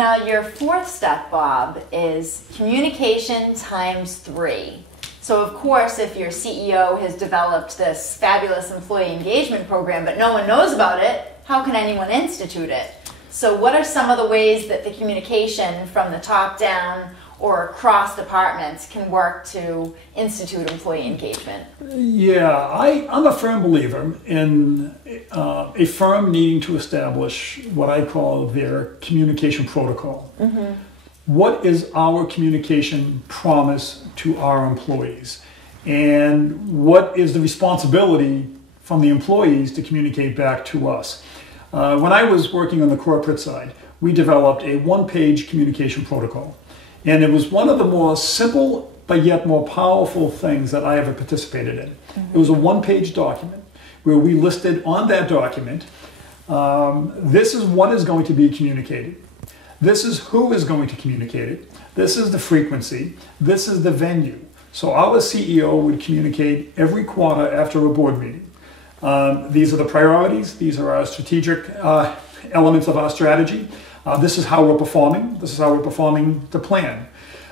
Now, your fourth step, Bob, is communication times 3. So, of course, if your CEO has developed this fabulous employee engagement program, but no one knows about it, how can anyone institute it? So what are some of the ways that the communication from the top down or across departments can work to institute employee engagement? Yeah, I'm a firm believer in a firm needing to establish what I call their communication protocol. Mm-hmm. What is our communication promise to our employees? And what is the responsibility from the employees to communicate back to us? When I was working on the corporate side, we developed a one-page communication protocol. And it was one of the more simple but yet more powerful things that I ever participated in. Mm-hmm. It was a one-page document where we listed on that document, this is what is going to be communicated. This is who is going to communicate it. This is the frequency. This is the venue. So our CEO would communicate every quarter after a board meeting. These are the priorities. These are our strategic elements of our strategy. This is how we're performing. This is how we're performing the plan.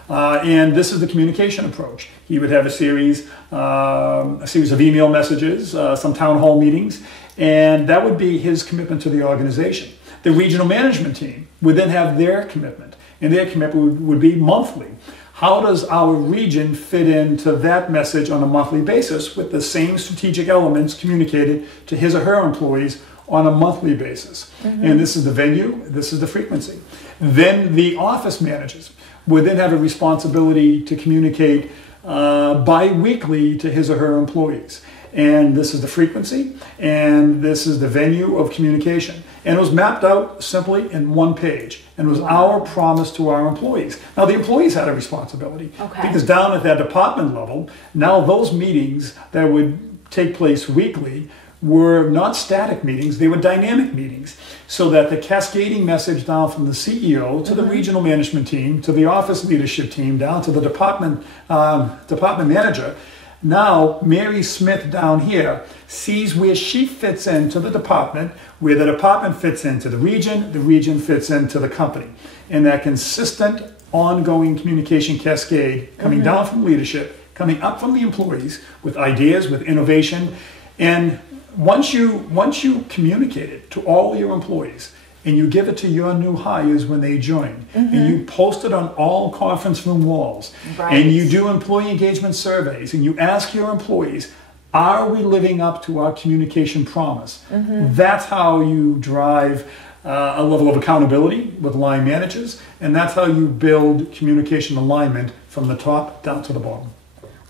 And this is the communication approach. He would have a series of email messages, some town hall meetings, and that would be his commitment to the organization. The regional management team would then have their commitment, and their commitment would be monthly. How does our region fit into that message on a monthly basis with the same strategic elements communicated to his or her employees on a monthly basis? Mm-hmm. And this is the venue, this is the frequency. Then the office managers would then have a responsibility to communicate bi-weekly to his or her employees. And this is the frequency, and this is the venue of communication. And it was mapped out simply in one page. And it was our promise to our employees. Now, the employees had a responsibility. Okay. Because down at that department level, now those meetings that would take place weekly were not static meetings, they were dynamic meetings. So that the cascading message down from the CEO to the regional management team, to the office leadership team, down to the department manager. Now, Mary Smith down here sees where she fits into the department, where the department fits into the region fits into the company. And that consistent, ongoing communication cascade coming down from leadership, coming up from the employees with ideas, with innovation. And once you communicate it to all your employees, and you give it to your new hires when they join, and you post it on all conference room walls, and you do employee engagement surveys, and you ask your employees, are we living up to our communication promise? That's how you drive a level of accountability with line managers, and that's how you build communication alignment from the top down to the bottom.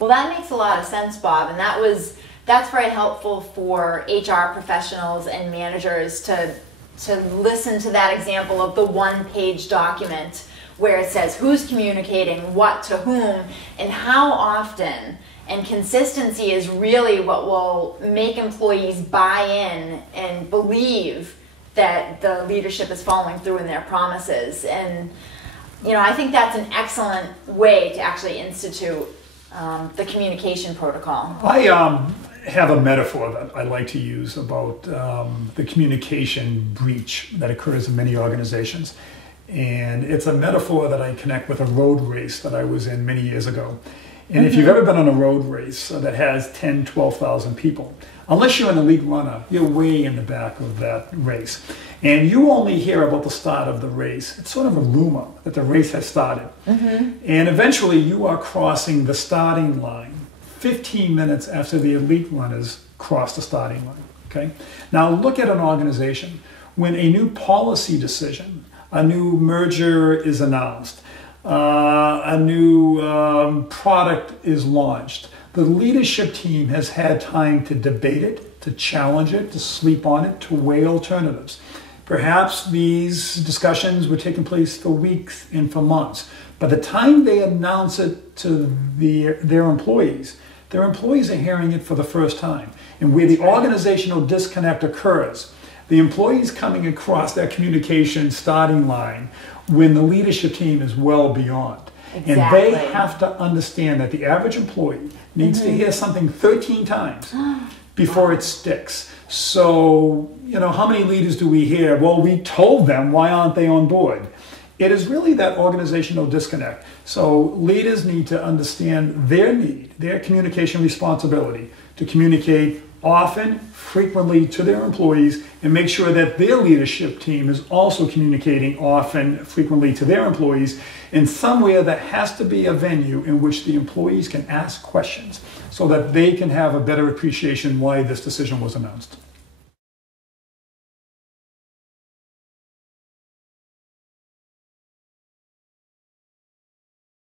Well, that makes a lot of sense, Bob, and that's very helpful for HR professionals and managers to listen to that example of the one-page document where it says who's communicating what to whom and how often. And consistency is really what will make employees buy in and believe that the leadership is following through in their promises. And I think that's an excellent way to actually institute the communication protocol. I have a metaphor that I like to use about the communication breach that occurs in many organizations. And it's a metaphor that I connect with a road race that I was in many years ago. And if you've ever been on a road race that has 10, 12,000 people, unless you're an elite runner, you're way in the back of that race. And you only hear about the start of the race. It's sort of a rumor that the race has started. And eventually you are crossing the starting line 15 minutes after the elite runners cross the starting line. Okay? Now look at an organization. When a new policy decision, a new merger is announced, a new product is launched, the leadership team has had time to debate it, to challenge it, to sleep on it, to weigh alternatives. Perhaps these discussions were taking place for weeks and for months. By the time they announce it to their employees are hearing it for the first time. And where the organizational disconnect occurs, the employees coming across that communication starting line when the leadership team is well beyond. Exactly. And they have to understand that the average employee needs to hear something 13 times before it sticks. So, how many leaders do we hear? Well, we told them, why aren't they on board? it is really that organizational disconnect. So leaders need to understand their need, their communication responsibility to communicate often, frequently to their employees, and make sure that their leadership team is also communicating often, frequently to their employees. And somewhere that has to be a venue in which the employees can ask questions so that they can have a better appreciation why this decision was announced.